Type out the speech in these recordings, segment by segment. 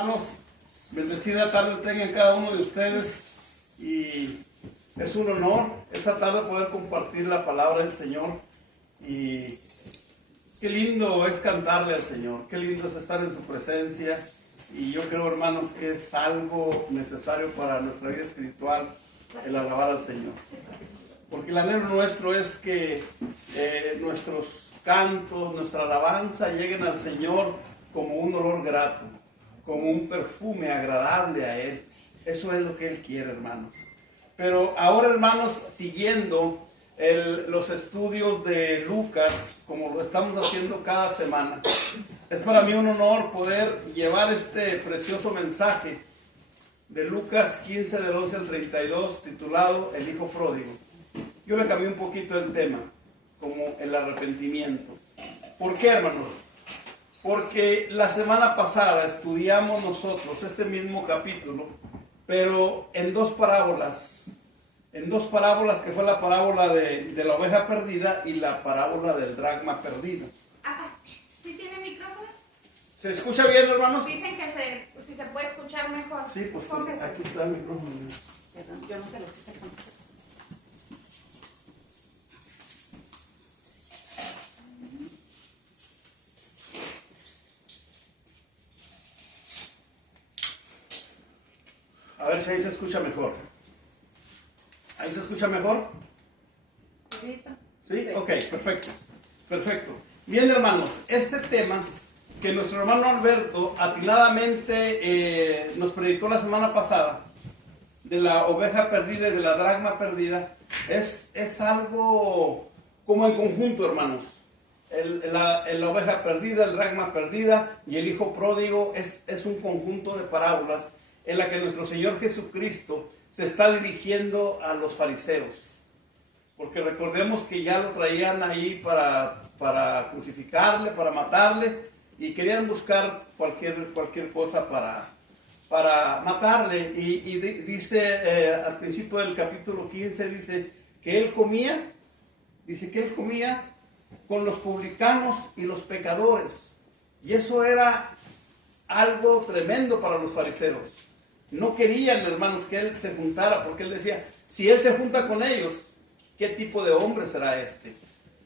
Hermanos, bendecida tarde tengan cada uno de ustedes y es un honor esta tarde poder compartir la palabra del Señor y qué lindo es cantarle al Señor, qué lindo es estar en su presencia y yo creo, hermanos, que es algo necesario para nuestra vida espiritual el alabar al Señor, porque el anhelo nuestro es que nuestros cantos, nuestra alabanza lleguen al Señor como un olor grato, como un perfume agradable a Él. Eso es lo que Él quiere, hermanos. Pero ahora, hermanos, siguiendo los estudios de Lucas, como lo estamos haciendo cada semana, es para mí un honor poder llevar este precioso mensaje de Lucas 15, del 11 al 32, titulado El Hijo Pródigo. Yo le cambié un poquito el tema, como el arrepentimiento. ¿Por qué, hermanos? Porque la semana pasada estudiamos nosotros este mismo capítulo, pero en dos parábolas. En dos parábolas, que fue la parábola de la oveja perdida y la parábola del dracma perdido. ¿Sí tiene micrófono? ¿Se escucha bien, hermanos? Dicen que si se puede escuchar mejor. Sí, pues Póngase. aquí está el micrófono. Perdón, yo no sé lo que se cuenta. A ver si ahí se escucha mejor. ¿Ahí se escucha mejor? ¿Sí? Ok, perfecto. Perfecto. Bien, hermanos, este tema que nuestro hermano Alberto atinadamente nos predicó la semana pasada, de la oveja perdida y de la dracma perdida, es algo como en conjunto, hermanos. La oveja perdida, el dracma perdida y el hijo pródigo es un conjunto de parábolas en la que nuestro Señor Jesucristo se está dirigiendo a los fariseos. Porque recordemos que ya lo traían ahí para crucificarle, para matarle, y querían buscar cualquier cosa para matarle. Y dice al principio del capítulo 15, dice que él comía con los publicanos y los pecadores. Y eso era algo tremendo para los fariseos. No querían, hermanos, que él se juntara, porque él decía, si él se junta con ellos, ¿qué tipo de hombre será este?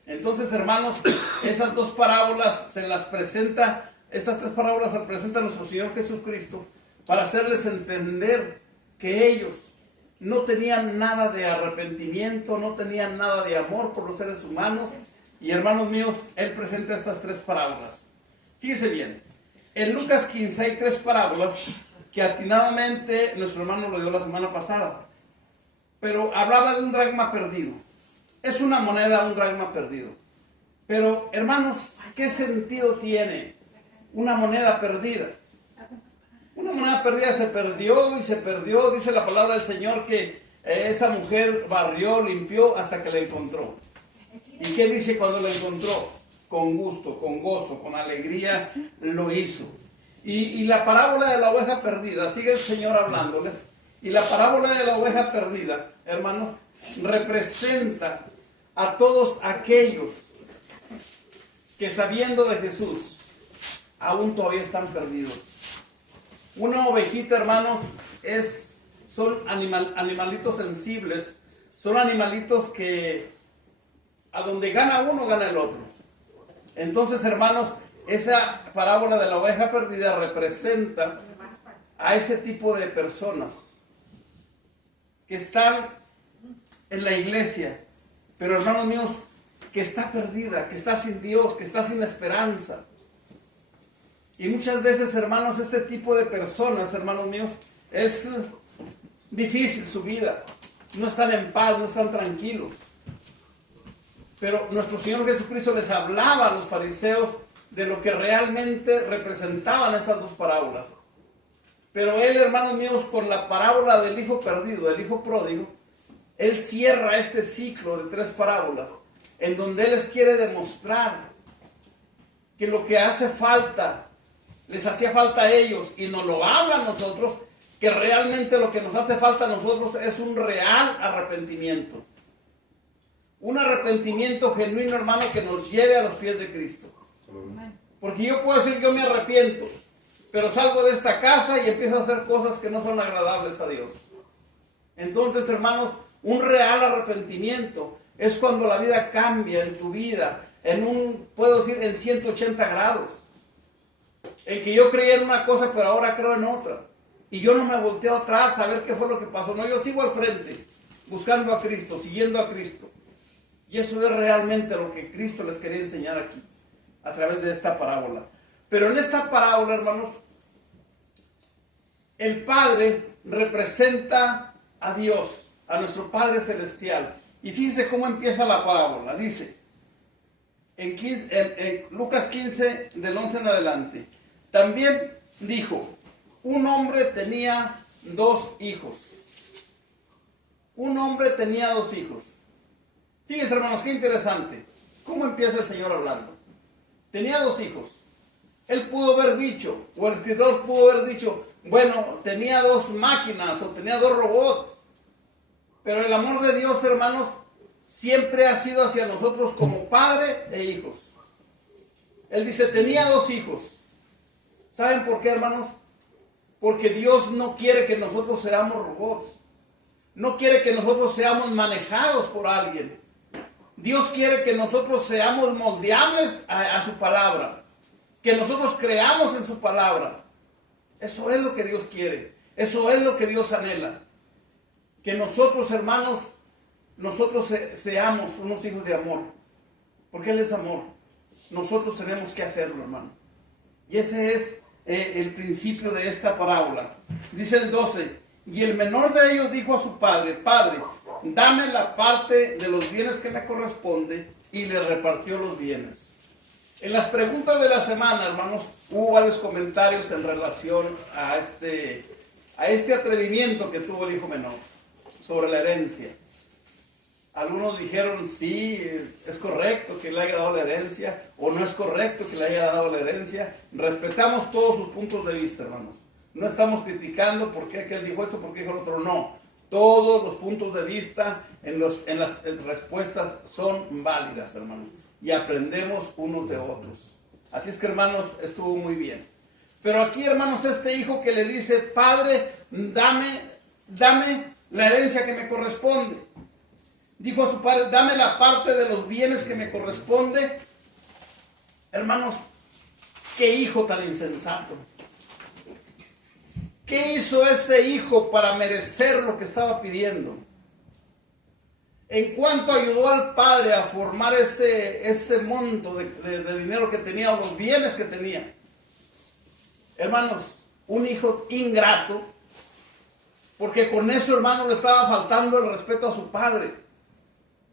Entonces, hermanos, esas dos parábolas estas tres parábolas se las presenta nuestro Señor Jesucristo para hacerles entender que ellos no tenían nada de arrepentimiento, no tenían nada de amor por los seres humanos. Y, hermanos míos, él presenta estas tres parábolas. Fíjense bien, en Lucas 15 hay tres parábolas que atinadamente nuestro hermano lo dio la semana pasada. Pero hablaba de un dracma perdido. Es una moneda, un dracma perdido. Pero, hermanos, ¿qué sentido tiene una moneda perdida? Una moneda perdida se perdió y se perdió. Dice la palabra del Señor que esa mujer barrió, limpió hasta que la encontró. ¿Y qué dice cuando la encontró? Con gusto, con gozo, con alegría lo hizo. Y la parábola de la oveja perdida, sigue el Señor hablándoles. Y la parábola de la oveja perdida, hermanos, representa a todos aquellos que sabiendo de Jesús, aún todavía están perdidos. Una ovejita, hermanos, son animalitos sensibles, son animalitos que a donde gana uno, gana el otro. Entonces, hermanos, esa parábola de la oveja perdida representa a ese tipo de personas que están en la iglesia, pero, hermanos míos, que está perdida, que está sin Dios, que está sin esperanza. Y muchas veces, hermanos, este tipo de personas, hermanos míos, es difícil su vida. No están en paz, no están tranquilos. Pero nuestro Señor Jesucristo les hablaba a los fariseos de lo que realmente representaban esas dos parábolas. Pero él, hermanos míos, con la parábola del hijo perdido, del hijo pródigo, él cierra este ciclo de tres parábolas, en donde él les quiere demostrar que lo que hace falta, les hacía falta a ellos, y nos lo habla a nosotros, que realmente lo que nos hace falta a nosotros es un real arrepentimiento. Un arrepentimiento genuino, hermano, que nos lleve a los pies de Cristo. Porque yo puedo decir, yo me arrepiento, pero salgo de esta casa y empiezo a hacer cosas que no son agradables a Dios. Entonces, hermanos, un real arrepentimiento es cuando la vida cambia en tu vida, puedo decir, en 180 grados. En que yo creía en una cosa, pero ahora creo en otra. Y yo no me volteo atrás a ver qué fue lo que pasó. No, yo sigo al frente, buscando a Cristo, siguiendo a Cristo. Y eso es realmente lo que Cristo les quería enseñar aquí, a través de esta parábola. Pero en esta parábola, hermanos, el Padre representa a Dios, a nuestro Padre Celestial. Y fíjense cómo empieza la parábola. Dice, en Lucas 15, del 11 en adelante. También dijo, un hombre tenía 2 hijos. Un hombre tenía 2 hijos. Fíjense, hermanos, qué interesante. ¿Cómo empieza el Señor hablando? Tenía 2 hijos. Él pudo haber dicho, o el escritor pudo haber dicho, bueno, tenía 2 máquinas o tenía 2 robots. Pero el amor de Dios, hermanos, siempre ha sido hacia nosotros como padre e hijos. Él dice, tenía 2 hijos. ¿Saben por qué, hermanos? Porque Dios no quiere que nosotros seamos robots. No quiere que nosotros seamos manejados por alguien. Dios quiere que nosotros seamos moldeables a su palabra. Que nosotros creamos en su palabra. Eso es lo que Dios quiere. Eso es lo que Dios anhela. Que nosotros, hermanos, seamos unos hijos de amor. Porque Él es amor. Nosotros tenemos que hacerlo, hermano. Y ese es el principio de esta parábola. Dice el 12, y el menor de ellos dijo a su padre, Padre, dame la parte de los bienes que me corresponde, y le repartió los bienes. En las preguntas de la semana, hermanos, hubo varios comentarios en relación a este atrevimiento que tuvo el hijo menor sobre la herencia. Algunos dijeron, sí, es correcto que le haya dado la herencia, o no es correcto que le haya dado la herencia. Respetamos todos sus puntos de vista, hermanos. No estamos criticando por qué aquel dijo esto, por qué dijo el otro, no. Todos los puntos de vista en las respuestas son válidas, hermanos. Y aprendemos unos de otros. Así es que, hermanos, estuvo muy bien. Pero aquí, hermanos, este hijo que le dice, Padre, dame la herencia que me corresponde. Dijo a su padre, dame la parte de los bienes que me corresponde. Hermanos, qué hijo tan insensato. ¿Qué hizo ese hijo para merecer lo que estaba pidiendo? En cuanto ayudó al padre a formar ese monto de dinero que tenía, o los bienes que tenía. Hermanos, un hijo ingrato, porque con eso, hermanos, le estaba faltando el respeto a su padre.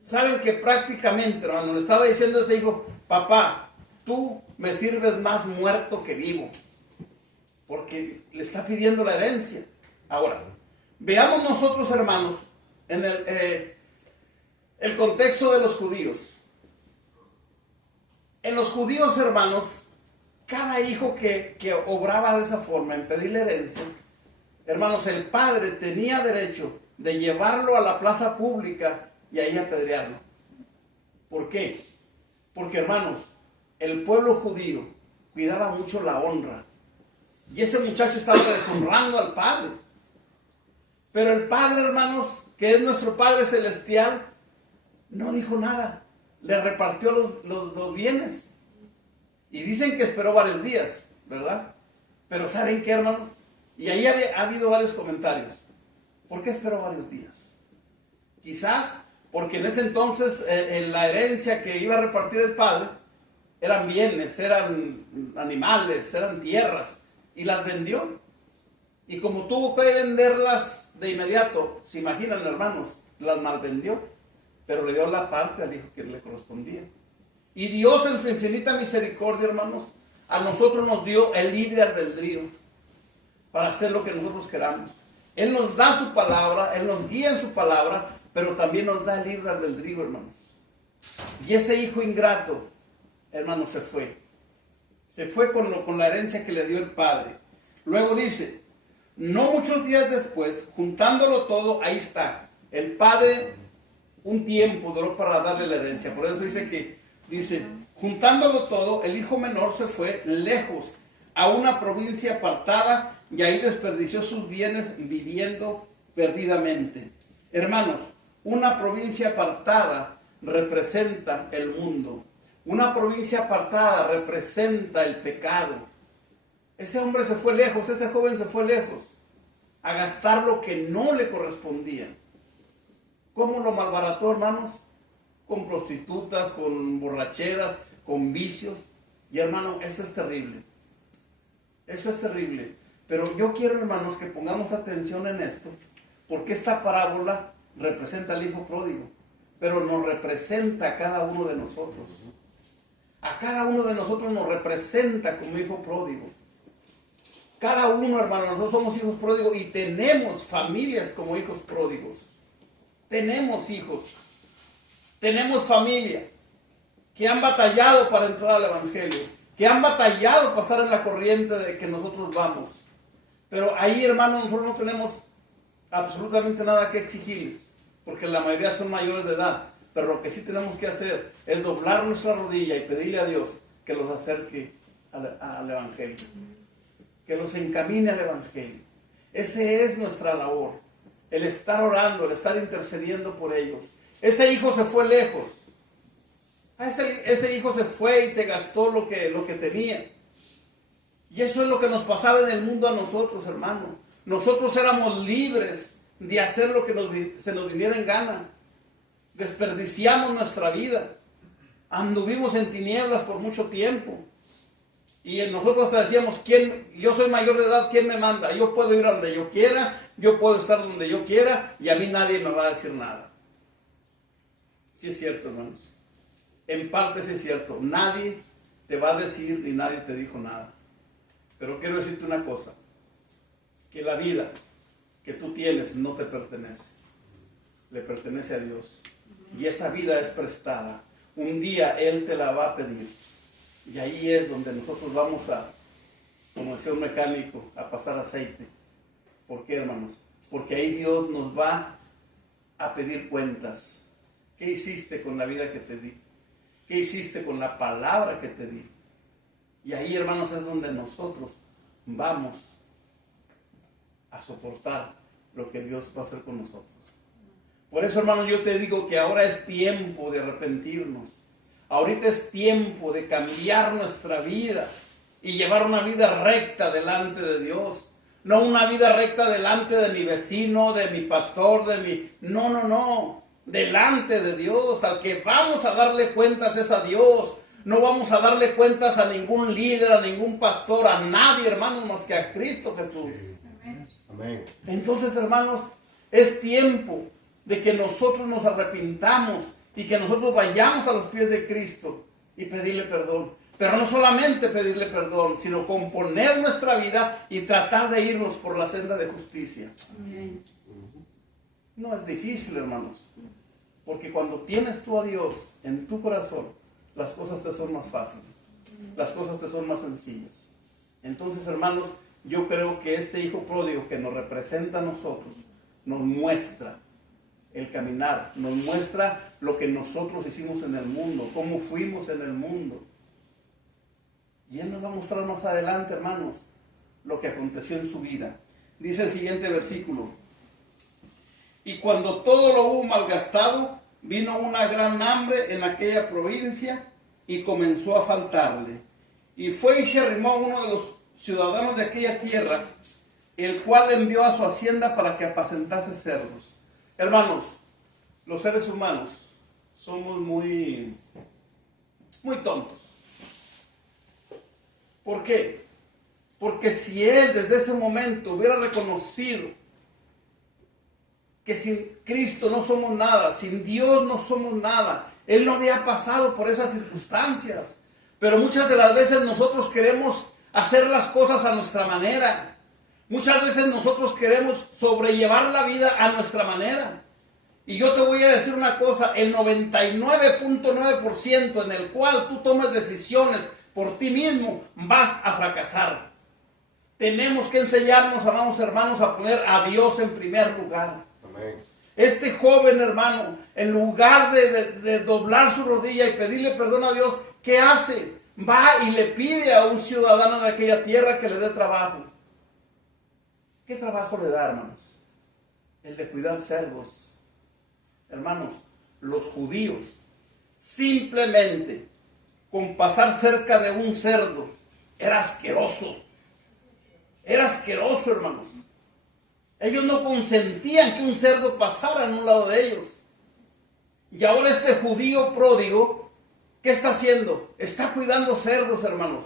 Saben que prácticamente, hermano, le estaba diciendo a ese hijo, papá, tú me sirves más muerto que vivo. Porque le está pidiendo la herencia. Ahora, veamos nosotros, hermanos, en el contexto de los judíos. En los judíos, hermanos, cada hijo que obraba de esa forma en pedir la herencia, hermanos, el padre tenía derecho de llevarlo a la plaza pública y ahí apedrearlo. ¿Por qué? Porque, hermanos, el pueblo judío cuidaba mucho la honra. Y ese muchacho estaba deshonrando al Padre. Pero el Padre, hermanos, que es nuestro Padre Celestial, no dijo nada. Le repartió los bienes. Y dicen que esperó varios días, ¿verdad? Pero ¿saben qué, hermanos? Y ahí ha habido varios comentarios. ¿Por qué esperó varios días? Quizás porque en ese entonces en la herencia que iba a repartir el Padre eran bienes, eran animales, eran tierras, y las vendió. Y como tuvo que venderlas de inmediato, se imaginan, hermanos, las malvendió, pero le dio la parte al hijo que le correspondía. Y Dios, en su infinita misericordia, hermanos, a nosotros nos dio el libre albedrío para hacer lo que nosotros queramos. Él nos da su palabra, Él nos guía en su palabra, pero también nos da el libre albedrío, hermanos. Y ese hijo ingrato, hermanos, se fue. Se fue con la herencia que le dio el padre. Luego dice, no muchos días después, juntándolo todo, ahí está. El padre un tiempo duró para darle la herencia. Por eso dice, juntándolo todo, el hijo menor se fue lejos, a una provincia apartada y ahí desperdició sus bienes viviendo perdidamente. Hermanos, una provincia apartada representa el mundo. Una provincia apartada representa el pecado. Ese hombre se fue lejos, ese joven se fue lejos a gastar lo que no le correspondía. ¿Cómo lo malbarató, hermanos? Con prostitutas, con borracheras, con vicios. Y hermano, eso es terrible. Eso es terrible. Pero yo quiero, hermanos, que pongamos atención en esto, porque esta parábola representa al hijo pródigo, pero nos representa a cada uno de nosotros. A cada uno de nosotros nos representa como hijo pródigo. Cada uno, hermano, nosotros somos hijos pródigos y tenemos familias como hijos pródigos. Tenemos hijos, tenemos familia que han batallado para entrar al evangelio, que han batallado para estar en la corriente de que nosotros vamos. Pero ahí, hermano, nosotros no tenemos absolutamente nada que exigirles, porque la mayoría son mayores de edad. Pero lo que sí tenemos que hacer es doblar nuestra rodilla y pedirle a Dios que los acerque al evangelio, que los encamine al evangelio. Ese es nuestra labor, el estar orando, el estar intercediendo por ellos. Ese hijo se fue lejos. Ese hijo se fue y se gastó lo que tenía. Y eso es lo que nos pasaba en el mundo a nosotros, hermano. Nosotros éramos libres de hacer lo que se nos viniera en gana. Desperdiciamos nuestra vida. Anduvimos en tinieblas por mucho tiempo. Y nosotros hasta decíamos, yo soy mayor de edad, ¿quién me manda? Yo puedo ir a donde yo quiera, yo puedo estar donde yo quiera y a mí nadie me va a decir nada. Sí es cierto, hermanos. En parte sí es cierto. Nadie te va a decir ni nadie te dijo nada. Pero quiero decirte una cosa, que la vida que tú tienes no te pertenece, le pertenece a Dios. Y esa vida es prestada. Un día Él te la va a pedir. Y ahí es donde nosotros vamos a, como decía un mecánico, a pasar aceite. ¿Por qué, hermanos? Porque ahí Dios nos va a pedir cuentas. ¿Qué hiciste con la vida que te di? ¿Qué hiciste con la palabra que te di? Y ahí, hermanos, es donde nosotros vamos a soportar lo que Dios va a hacer con nosotros. Por eso, hermanos, yo te digo que ahora es tiempo de arrepentirnos. Ahorita es tiempo de cambiar nuestra vida y llevar una vida recta delante de Dios. No una vida recta delante de mi vecino, de mi pastor, No. Delante de Dios, al que vamos a darle cuentas es a Dios. No vamos a darle cuentas a ningún líder, a ningún pastor, a nadie, hermanos, más que a Cristo Jesús. Amén. Entonces, hermanos, es tiempo de que nosotros nos arrepintamos y que nosotros vayamos a los pies de Cristo y pedirle perdón. Pero no solamente pedirle perdón, sino componer nuestra vida y tratar de irnos por la senda de justicia. Amén. No es difícil, hermanos, porque cuando tienes tú a Dios en tu corazón, las cosas te son más fáciles, las cosas te son más sencillas. Entonces, hermanos, yo creo que este hijo pródigo que nos representa a nosotros, nos muestra el caminar, nos muestra lo que nosotros hicimos en el mundo, cómo fuimos en el mundo. Y Él nos va a mostrar más adelante, hermanos, lo que aconteció en su vida. Dice el siguiente versículo: y cuando todo lo hubo malgastado, vino una gran hambre en aquella provincia y comenzó a faltarle. Y fue y se arrimó a uno de los ciudadanos de aquella tierra, el cual le envió a su hacienda para que apacentase cerdos. Hermanos, los seres humanos somos muy tontos. ¿Por qué? Porque si él desde ese momento hubiera reconocido que sin Cristo no somos nada, sin Dios no somos nada, él no había pasado por esas circunstancias. Pero muchas de las veces nosotros queremos hacer las cosas a nuestra manera. Muchas veces nosotros queremos sobrellevar la vida a nuestra manera. Y yo te voy a decir una cosa, el 99.9% en el cual tú tomes decisiones por ti mismo, vas a fracasar. Tenemos que enseñarnos, amados hermanos, a poner a Dios en primer lugar. Amén. Este joven, hermano, en lugar de doblar su rodilla y pedirle perdón a Dios, ¿qué hace? va y le pide a un ciudadano de aquella tierra que le dé trabajo. ¿Qué trabajo le da, hermanos? El de cuidar cerdos. Hermanos, los judíos, simplemente con pasar cerca de un cerdo, era asqueroso. Era asqueroso, hermanos. Ellos no consentían que un cerdo pasara en un lado de ellos. Y ahora este judío pródigo, ¿qué está haciendo? Está cuidando cerdos, hermanos.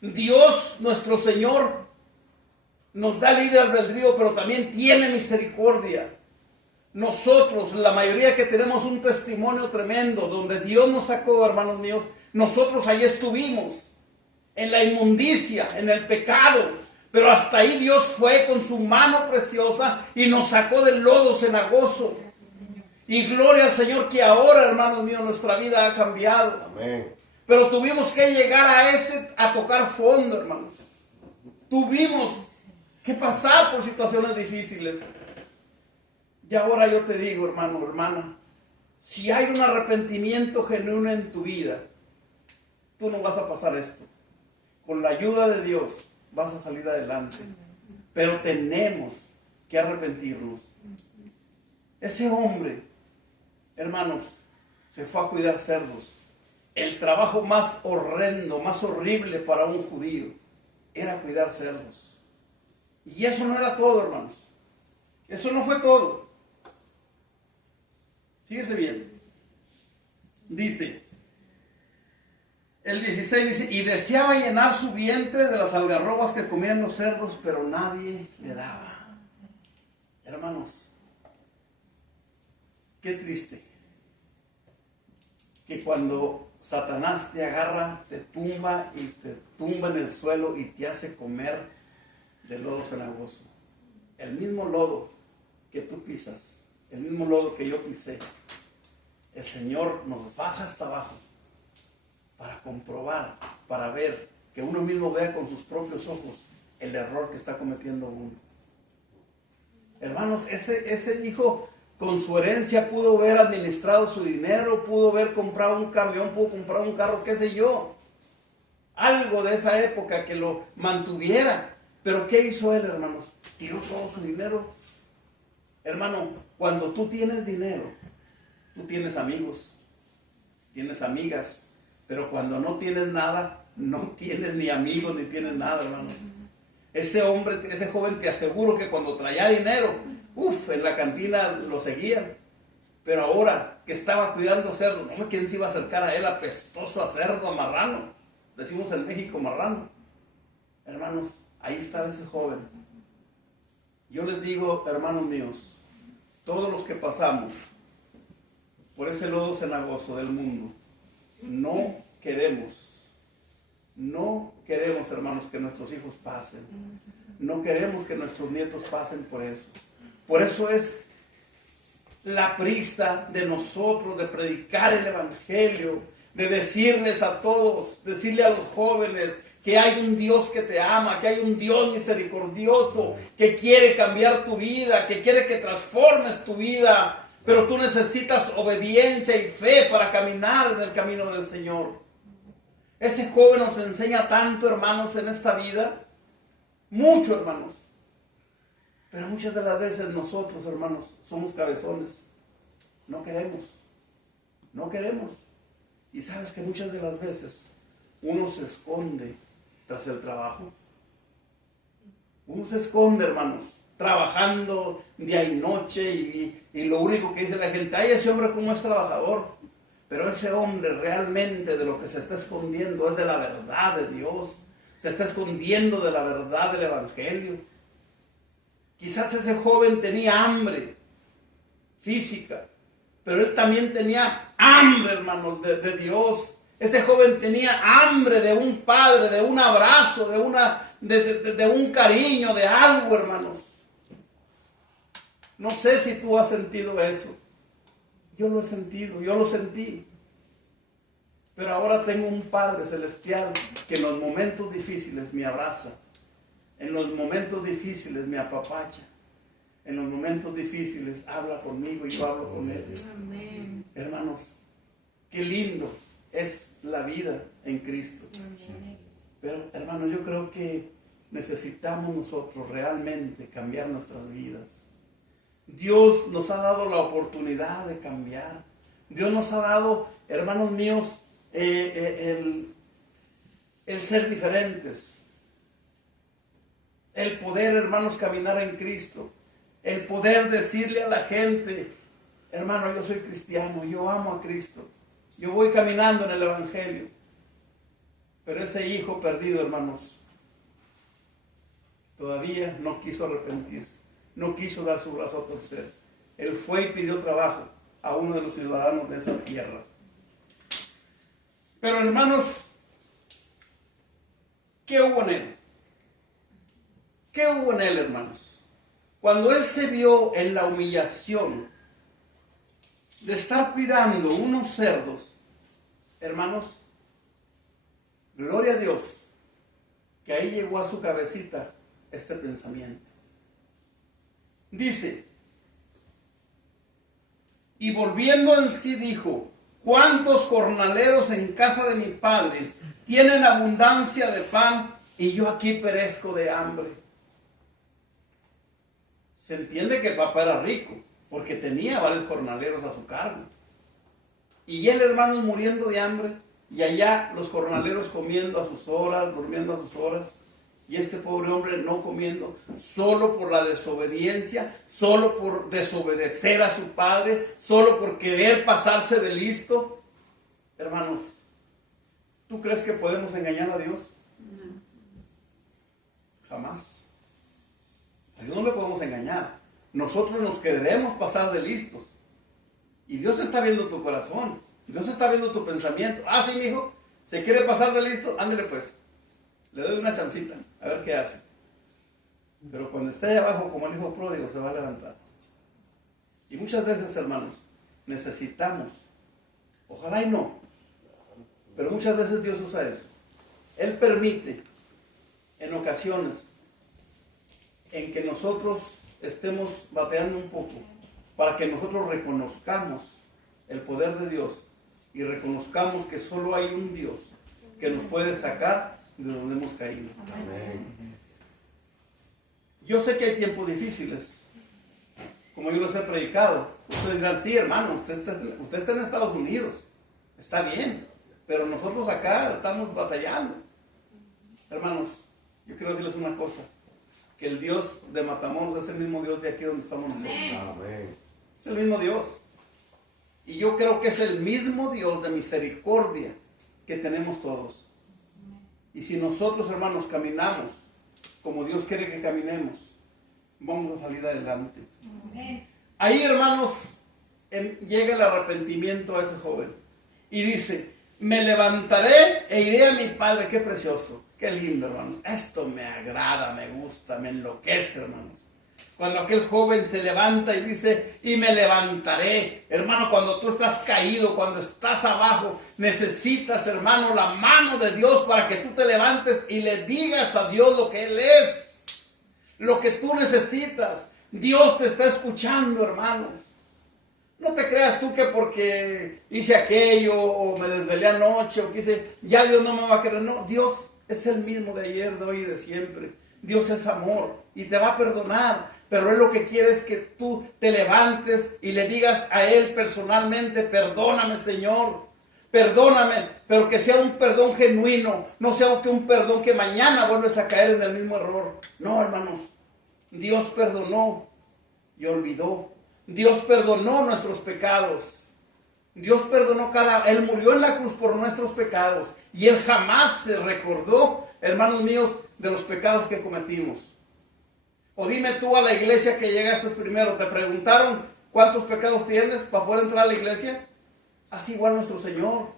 Dios, nuestro Señor, nos da libre albedrío, pero también tiene misericordia. Nosotros, la mayoría que tenemos un testimonio tremendo, donde Dios nos sacó, hermanos míos, nosotros ahí estuvimos, en la inmundicia, en el pecado, pero hasta ahí Dios fue con su mano preciosa y nos sacó del lodo cenagoso. Y gloria al Señor que ahora, hermanos míos, nuestra vida ha cambiado. Amén. Pero tuvimos que llegar a tocar fondo, hermanos. Tuvimos que pasar por situaciones difíciles. Y ahora yo te digo, hermano, hermana, si hay un arrepentimiento genuino en tu vida, tú no vas a pasar esto. Con la ayuda de Dios vas a salir adelante. Pero tenemos que arrepentirnos. Ese hombre, hermanos, se fue a cuidar cerdos. El trabajo más horrendo, más horrible para un judío era cuidar cerdos. Y eso no era todo, hermanos. Eso no fue todo. Fíjese bien. Dice, el 16 dice, y deseaba llenar su vientre de las algarrobas que comían los cerdos, pero nadie le daba. Hermanos, qué triste que cuando Satanás te agarra, te tumba y te tumba en el suelo y te hace comer del lodo cenagoso. El mismo lodo que tú pisas, el mismo lodo que yo pisé, el Señor nos baja hasta abajo para comprobar, para ver, que uno mismo vea con sus propios ojos el error que está cometiendo uno. Hermanos, ese hijo con su herencia pudo haber administrado su dinero, pudo haber comprado un camión, pudo comprar un carro, qué sé yo. Algo de esa época que lo mantuviera. Pero ¿qué hizo él, hermanos? Tiró todo su dinero. Hermano, cuando tú tienes dinero, tú tienes amigos, tienes amigas, pero cuando no tienes nada, no tienes ni amigos ni tienes nada, hermanos. Ese hombre, ese joven, te aseguro que cuando traía dinero, en la cantina lo seguían. Pero ahora que estaba cuidando cerdo, no, ¿quién se iba a acercar a él? Apestoso a cerdo, a marrano. Decimos en México marrano. Hermanos, ahí estaba ese joven. Yo les digo, hermanos míos, todos los que pasamos por ese lodo cenagoso del mundo, no queremos, hermanos, que nuestros hijos pasen. No queremos que nuestros nietos pasen por eso. Por eso es la prisa de nosotros de predicar el evangelio, de decirles a todos, decirle a los jóvenes que hay un Dios que te ama, que hay un Dios misericordioso, que quiere cambiar tu vida, que quiere que transformes tu vida, pero tú necesitas obediencia y fe para caminar en el camino del Señor. Ese joven nos enseña tanto, hermanos, en esta vida, mucho, hermanos. Pero muchas de las veces nosotros, hermanos, somos cabezones. No queremos. Y sabes que muchas de las veces uno se esconde tras el trabajo. Uno se esconde, hermanos, trabajando día y noche y lo único que dice la gente, ay, ese hombre cómo es trabajador. Pero ese hombre realmente de lo que se está escondiendo es de la verdad de Dios. Se está escondiendo de la verdad del evangelio. Quizás ese joven tenía hambre física, pero él también tenía hambre, hermanos, de Dios. Ese joven tenía hambre de un padre, de un abrazo, de un cariño, de algo, hermanos. No sé si tú has sentido eso. Yo lo he sentido, yo lo sentí. Pero ahora tengo un Padre Celestial que en los momentos difíciles me abraza. En los momentos difíciles me apapacha. En los momentos difíciles habla conmigo y yo hablo con él. Amén. Hermanos, qué lindo es la vida en Cristo. Pero hermano, yo creo que necesitamos nosotros realmente cambiar nuestras vidas. Dios nos ha dado la oportunidad de cambiar. Dios nos ha dado, hermanos míos, el ser diferentes. El poder, hermanos, caminar en Cristo. El poder decirle a la gente, hermano, yo soy cristiano, yo amo a Cristo. Yo voy caminando en el Evangelio. Pero ese hijo perdido, hermanos, todavía no quiso arrepentirse. No quiso dar su brazo a torcer. Él fue y pidió trabajo a uno de los ciudadanos de esa tierra. Pero hermanos, ¿qué hubo en él? ¿Qué hubo en él, hermanos? Cuando él se vio en la humillación de estar cuidando unos cerdos, hermanos, gloria a Dios, que ahí llegó a su cabecita este pensamiento. Dice, y volviendo en sí dijo, ¿cuántos jornaleros en casa de mi padre tienen abundancia de pan y yo aquí perezco de hambre? Se entiende que el papá era rico, porque tenía varios jornaleros a su cargo. Y él, hermanos, muriendo de hambre, y allá los jornaleros comiendo a sus horas, durmiendo a sus horas, y este pobre hombre no comiendo, solo por la desobediencia, solo por desobedecer a su padre, solo por querer pasarse de listo. Hermanos, ¿tú crees que podemos engañar a Dios? Jamás. A Dios no le podemos engañar. Nosotros nos queremos pasar de listos. Y Dios está viendo tu corazón. Dios está viendo tu pensamiento. Ah, sí, mi hijo, ¿se quiere pasar de listo? Ándale pues. Le doy una chancita, a ver qué hace. Pero cuando esté ahí abajo como el hijo pródigo, se va a levantar. Y muchas veces, hermanos, necesitamos, ojalá y no, pero muchas veces Dios usa eso. Él permite, en ocasiones, en que nosotros estemos bateando un poco, para que nosotros reconozcamos el poder de Dios y reconozcamos que solo hay un Dios que nos puede sacar de donde hemos caído. Amén. Yo sé que hay tiempos difíciles, como yo los he predicado. Ustedes dirán, sí, hermano, usted está en Estados Unidos, está bien, pero nosotros acá estamos batallando. Hermanos, yo quiero decirles una cosa, que el Dios de Matamoros es el mismo Dios de aquí donde estamos nosotros. Amén. Es el mismo Dios. Y yo creo que es el mismo Dios de misericordia que tenemos todos. Y si nosotros, hermanos, caminamos como Dios quiere que caminemos, vamos a salir adelante. Amén. Ahí, hermanos, llega el arrepentimiento a ese joven. Y dice, me levantaré e iré a mi padre. Qué precioso, qué lindo, hermanos. Esto me agrada, me gusta, me enloquece, hermanos. Cuando aquel joven se levanta y dice, y me levantaré. Hermano, cuando tú estás caído, cuando estás abajo, necesitas, hermano, la mano de Dios para que tú te levantes y le digas a Dios lo que Él es. Lo que tú necesitas. Dios te está escuchando, hermanos. No te creas tú que porque hice aquello o me desvelé anoche o quise, ya Dios no me va a querer. No, Dios es el mismo de ayer, de hoy y de siempre. Dios es amor y te va a perdonar, pero Él lo que quiere es que tú te levantes y le digas a Él personalmente, perdóname, Señor, perdóname, pero que sea un perdón genuino, no sea un perdón que mañana vuelves a caer en el mismo error. No, hermanos, Dios perdonó y olvidó. Dios perdonó nuestros pecados. Dios perdonó Él murió en la cruz por nuestros pecados y Él jamás se recordó, hermanos míos, de los pecados que cometimos. O dime tú a la iglesia que llegaste primero, ¿te preguntaron cuántos pecados tienes para poder entrar a la iglesia? Así igual nuestro Señor.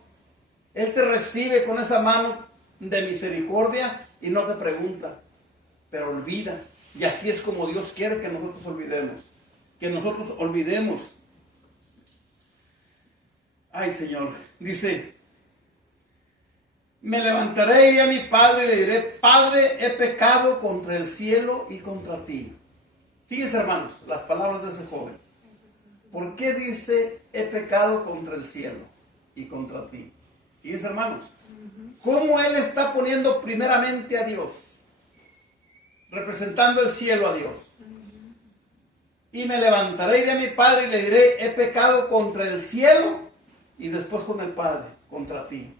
Él te recibe con esa mano de misericordia y no te pregunta, pero olvida. Y así es como Dios quiere que nosotros olvidemos. Que nosotros olvidemos. Ay, Señor, dice, me levantaré, iré a mi padre y le diré, Padre, he pecado contra el cielo y contra ti. Fíjense, hermanos, las palabras de ese joven. ¿Por qué dice, he pecado contra el cielo y contra ti? Fíjense, hermanos, cómo él está poniendo primeramente a Dios, representando el cielo a Dios. Y me levantaré y iré a mi padre y le diré, he pecado contra el cielo y después con el Padre, contra ti.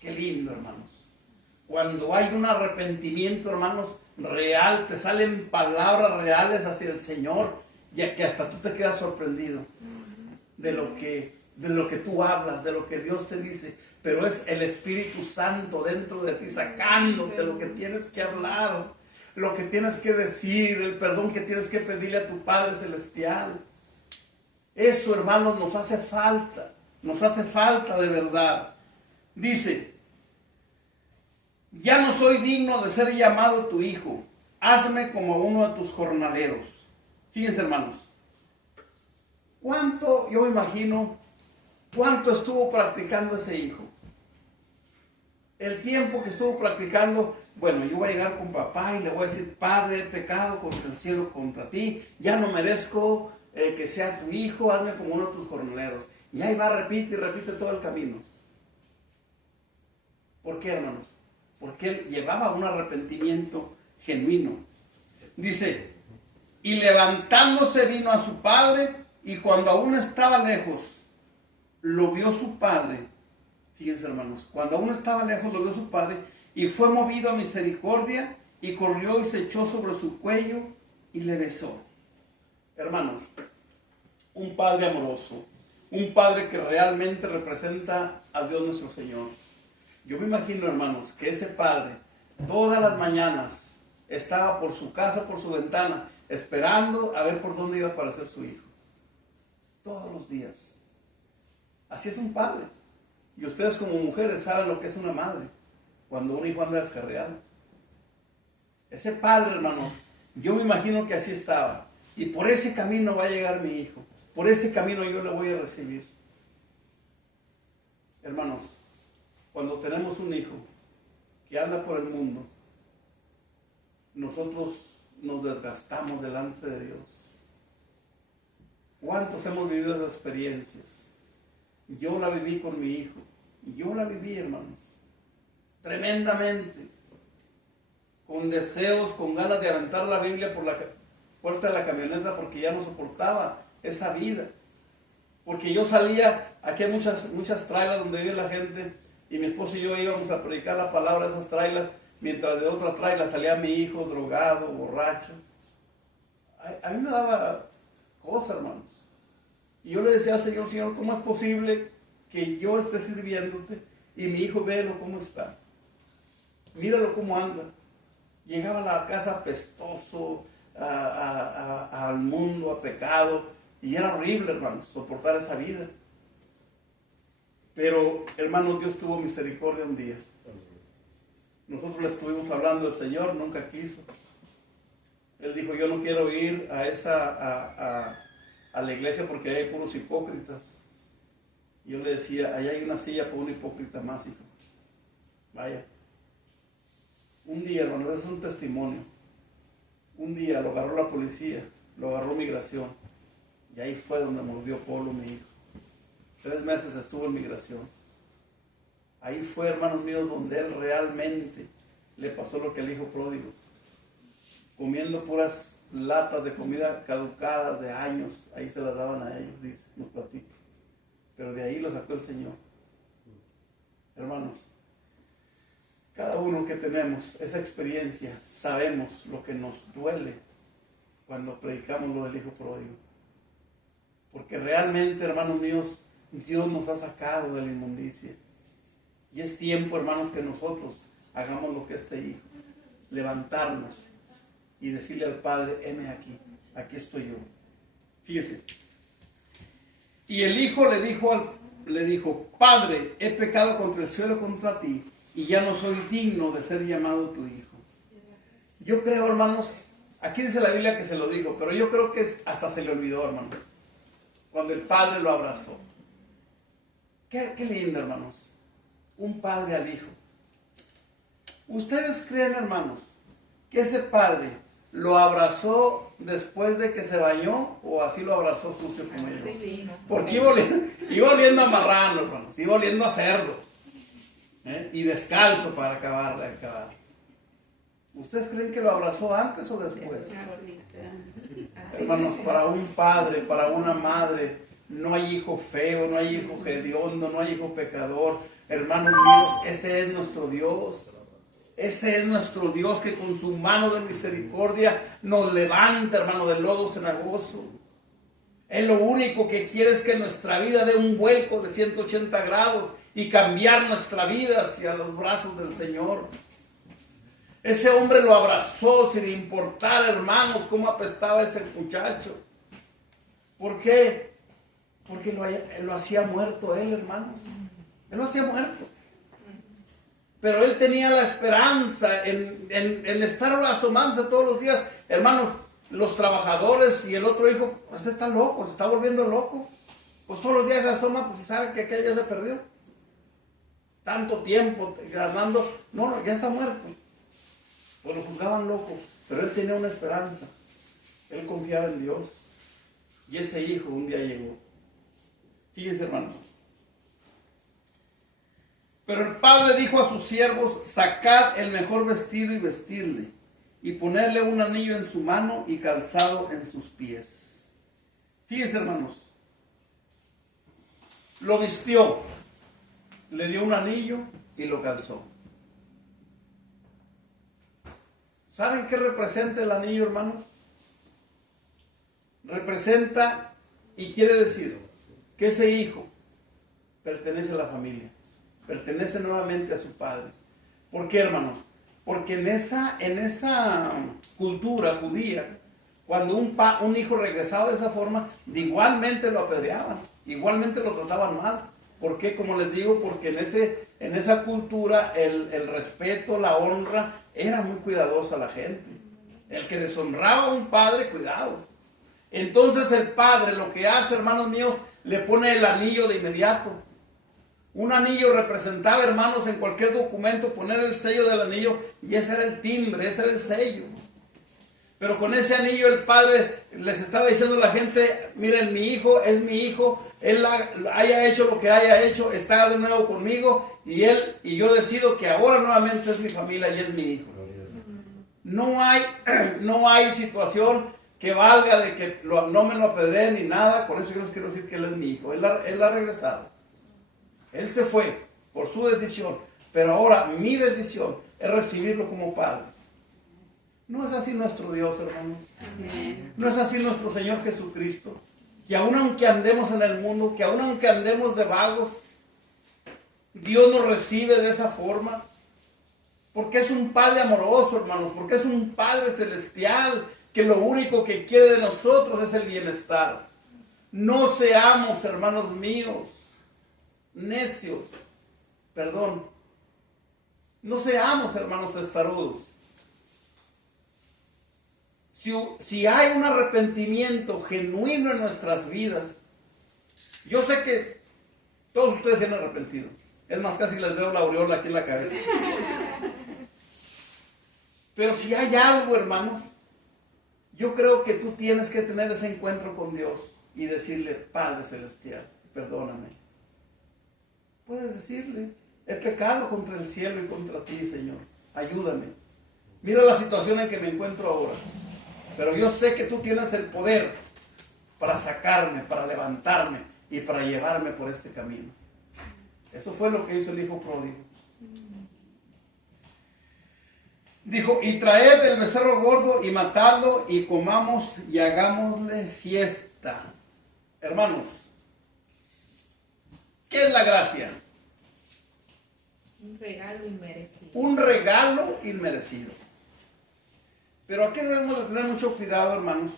Qué lindo, hermanos. Cuando hay un arrepentimiento, hermanos, real, te salen palabras reales hacia el Señor, ya que hasta tú te quedas sorprendido de lo que tú hablas, de lo que Dios te dice. Pero es el Espíritu Santo dentro de ti, sacándote lo que tienes que hablar, lo que tienes que decir, el perdón que tienes que pedirle a tu Padre Celestial. Eso, hermanos, nos hace falta de verdad. Dice, ya no soy digno de ser llamado tu hijo, hazme como uno de tus jornaleros. Fíjense, hermanos, yo me imagino, cuánto estuvo practicando ese hijo. El tiempo que estuvo practicando, bueno, yo voy a llegar con papá y le voy a decir, Padre, he pecado contra el cielo, contra ti, ya no merezco que sea tu hijo, hazme como uno de tus jornaleros. Y ahí va, repite y repite todo el camino. ¿Por qué, hermanos? Porque él llevaba un arrepentimiento genuino. Dice, y levantándose vino a su padre, y cuando aún estaba lejos, lo vio su padre. Fíjense, hermanos, cuando aún estaba lejos, lo vio su padre, y fue movido a misericordia, y corrió y se echó sobre su cuello, y le besó. Hermanos, un padre amoroso, un padre que realmente representa a Dios nuestro Señor. Yo me imagino, hermanos, que ese padre todas las mañanas estaba por su casa, por su ventana, esperando a ver por dónde iba a aparecer su hijo. Todos los días. Así es un padre. Y ustedes como mujeres saben lo que es una madre cuando un hijo anda descarriado. Ese padre, hermanos, yo me imagino que así estaba. Y por ese camino va a llegar mi hijo. Por ese camino yo le voy a recibir. Hermanos, cuando tenemos un hijo que anda por el mundo, nosotros nos desgastamos delante de Dios. ¿Cuántos hemos vivido esas experiencias? Yo la viví con mi hijo. Yo la viví, hermanos, tremendamente. Con deseos, con ganas de aventar la Biblia por la puerta de la camioneta porque ya no soportaba esa vida. Porque yo salía, aquí hay muchas trailas donde vive la gente, y mi esposo y yo íbamos a predicar la palabra de esas trailas, mientras de otra traila salía mi hijo drogado, borracho. A mí me daba cosa, hermanos. Y yo le decía al Señor, Señor, ¿cómo es posible que yo esté sirviéndote y mi hijo véalo cómo está? Míralo cómo anda. Llegaba a la casa apestoso, al mundo, a pecado, y era horrible, hermanos, soportar esa vida. Pero, hermanos, Dios tuvo misericordia un día. Nosotros le estuvimos hablando al Señor, nunca quiso. Él dijo, yo no quiero ir a la iglesia porque hay puros hipócritas. Yo le decía, allá hay una silla para un hipócrita más, hijo. Vaya. Un día, hermano, ese es un testimonio. Un día lo agarró la policía, lo agarró migración. Y ahí fue donde mordió Polo, mi hijo. 3 meses estuvo en migración. Ahí fue, hermanos míos, donde él realmente le pasó lo que el hijo pródigo. Comiendo puras latas de comida caducadas de años, ahí se las daban a ellos, dice, nos platica. Pero de ahí lo sacó el Señor. Hermanos, cada uno que tenemos esa experiencia, sabemos lo que nos duele cuando predicamos lo del hijo pródigo. Porque realmente, hermanos míos, Dios nos ha sacado de la inmundicia. Y es tiempo, hermanos, que nosotros hagamos lo que este hijo. Levantarnos y decirle al Padre, heme aquí, aquí estoy yo. Fíjese. Y el hijo le dijo, Padre, he pecado contra el cielo, contra ti, y ya no soy digno de ser llamado tu hijo. Yo creo, hermanos, aquí dice la Biblia que se lo dijo, pero yo creo que hasta se le olvidó, hermanos, cuando el padre lo abrazó. Qué lindo, hermanos, un padre al hijo. ¿Ustedes creen, hermanos, que ese padre ¿lo abrazó después de que se bañó o así lo abrazó sucio como llegó? Sí. Porque iba oliendo a marrano, hermanos, iba oliendo a cerdo, y descalzo para acabar de acabar. ¿Ustedes creen que lo abrazó antes o después? Hermanos, para un padre, para una madre, no hay hijo feo, no hay hijo hediondo, no hay hijo pecador. Hermanos míos, ese es nuestro Dios. Ese es nuestro Dios que con su mano de misericordia nos levanta, hermano, del lodo cenagoso. Él lo único que quiere es que nuestra vida dé un vuelco de 180 grados y cambiar nuestra vida hacia los brazos del Señor. Ese hombre lo abrazó sin importar, hermanos, cómo apestaba ese muchacho. ¿Por qué? Porque lo hacía muerto él, hermanos. Él lo hacía muerto. Pero él tenía la esperanza en estar asomándose todos los días. Hermanos, los trabajadores y el otro hijo, pues está loco, se está volviendo loco. Pues todos los días se asoma, pues sabe que aquel ya se perdió. Tanto tiempo ganando, no, ya está muerto. Pues lo juzgaban loco, pero él tenía una esperanza. Él confiaba en Dios. Y ese hijo un día llegó. Fíjense, hermanos. Pero el padre dijo a sus siervos: sacad el mejor vestido y vestirle, y ponerle un anillo en su mano y calzado en sus pies. Fíjense, hermanos. Lo vistió, le dio un anillo y lo calzó. ¿Saben qué representa el anillo, hermanos? Representa y quiere decir que ese hijo pertenece a la familia, pertenece nuevamente a su padre. ¿Por qué, hermanos? Porque en esa cultura judía, cuando un hijo regresaba de esa forma, igualmente lo apedreaban, igualmente lo trataban mal. ¿Por qué? Como les digo, porque en esa cultura el respeto, la honra, era muy cuidadosa la gente. El que deshonraba a un padre, cuidado. Entonces el padre lo que hace, hermanos míos, le pone el anillo de inmediato. Un anillo representaba, hermanos, en cualquier documento poner el sello del anillo, y ese era el timbre, ese era el sello. Pero con ese anillo el padre les estaba diciendo a la gente: miren, mi hijo es mi hijo, él haya hecho lo que haya hecho, está de nuevo conmigo, y yo decido que ahora nuevamente es mi familia y es mi hijo. No hay situación que valga de que no me lo apedreen ni nada. Con eso yo les quiero decir que él es mi hijo. Él ha regresado. Él se fue por su decisión, pero ahora mi decisión es recibirlo como padre. ¿No es así nuestro Dios, hermano? Amén. ¿No es así nuestro Señor Jesucristo? Que aun aunque andemos en el mundo, que aun aunque andemos de vagos, Dios nos recibe de esa forma. Porque es un Padre amoroso, hermanos. Porque es un Padre celestial que lo único que quiere de nosotros es el bienestar. No seamos, hermanos míos, necios. Perdón. No seamos, hermanos, testarudos. Si hay un arrepentimiento genuino en nuestras vidas, yo sé que todos ustedes se han arrepentido. Es más, casi les veo la aureola aquí en la cabeza. Pero si hay algo, hermanos, yo creo que tú tienes que tener ese encuentro con Dios y decirle: Padre Celestial, perdóname. Puedes decirle: he pecado contra el cielo y contra ti, Señor. Ayúdame. Mira la situación en que me encuentro ahora. Pero yo sé que tú tienes el poder para sacarme, para levantarme y para llevarme por este camino. Eso fue lo que hizo el hijo pródigo. Dijo: y traed el becerro gordo y matadlo y comamos y hagámosle fiesta. Hermanos, ¿qué es la gracia? Un regalo inmerecido. Un regalo inmerecido. Pero aquí debemos de tener mucho cuidado, hermanos,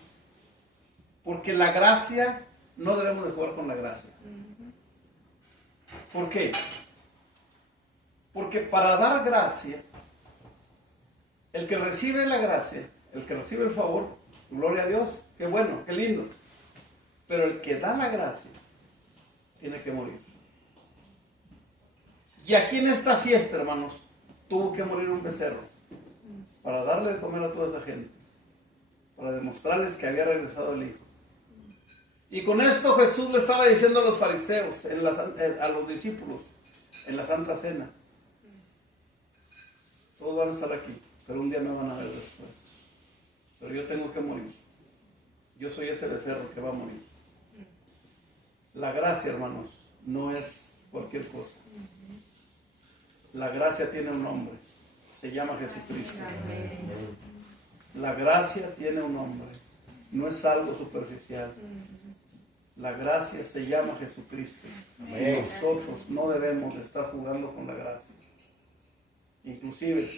porque la gracia, no debemos de jugar con la gracia. ¿Por qué? Porque para dar gracia, el que recibe la gracia, el que recibe el favor, gloria a Dios, qué bueno, qué lindo. Pero el que da la gracia, tiene que morir. Y aquí en esta fiesta, hermanos, tuvo que morir un becerro para darle de comer a toda esa gente. para demostrarles que había regresado el Hijo. Y con esto Jesús le estaba diciendo a los fariseos, a los discípulos, en la Santa Cena: todos van a estar aquí, pero un día me van a ver después. Pero yo tengo que morir. Yo soy ese becerro que va a morir. La gracia, hermanos, no es cualquier cosa. La gracia tiene un nombre. Se llama Jesucristo. La gracia tiene un nombre. No es algo superficial. La gracia se llama Jesucristo. Y nosotros no debemos de estar jugando con la gracia. Inclusive,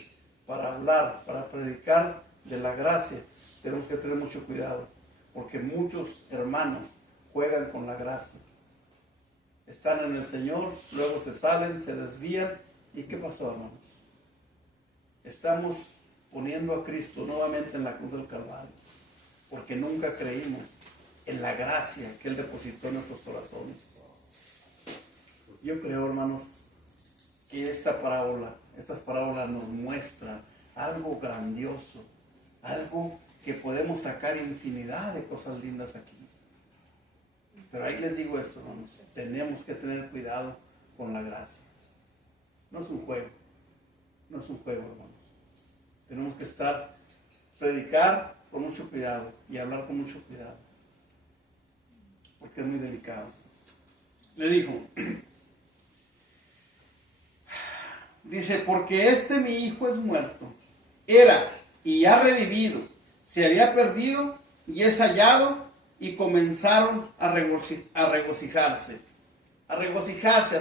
para hablar, para predicar de la gracia, tenemos que tener mucho cuidado. Porque muchos hermanos juegan con la gracia. Están en el Señor, luego se salen, se desvían. ¿Y qué pasó, hermanos? Estamos poniendo a Cristo nuevamente en la cruz del Calvario, porque nunca creímos en la gracia que Él depositó en nuestros corazones. Yo creo, hermanos, que estas parábolas nos muestran algo grandioso, algo que podemos sacar infinidad de cosas lindas aquí. Pero ahí les digo esto, hermanos, tenemos que tener cuidado con la gracia. No es un juego, no es un juego, hermanos. Tenemos que predicar con mucho cuidado y hablar con mucho cuidado, porque es muy delicado. Le dijo, dice: porque mi hijo es muerto, era y ha revivido, se había perdido y es hallado, y comenzaron a regocijarse, a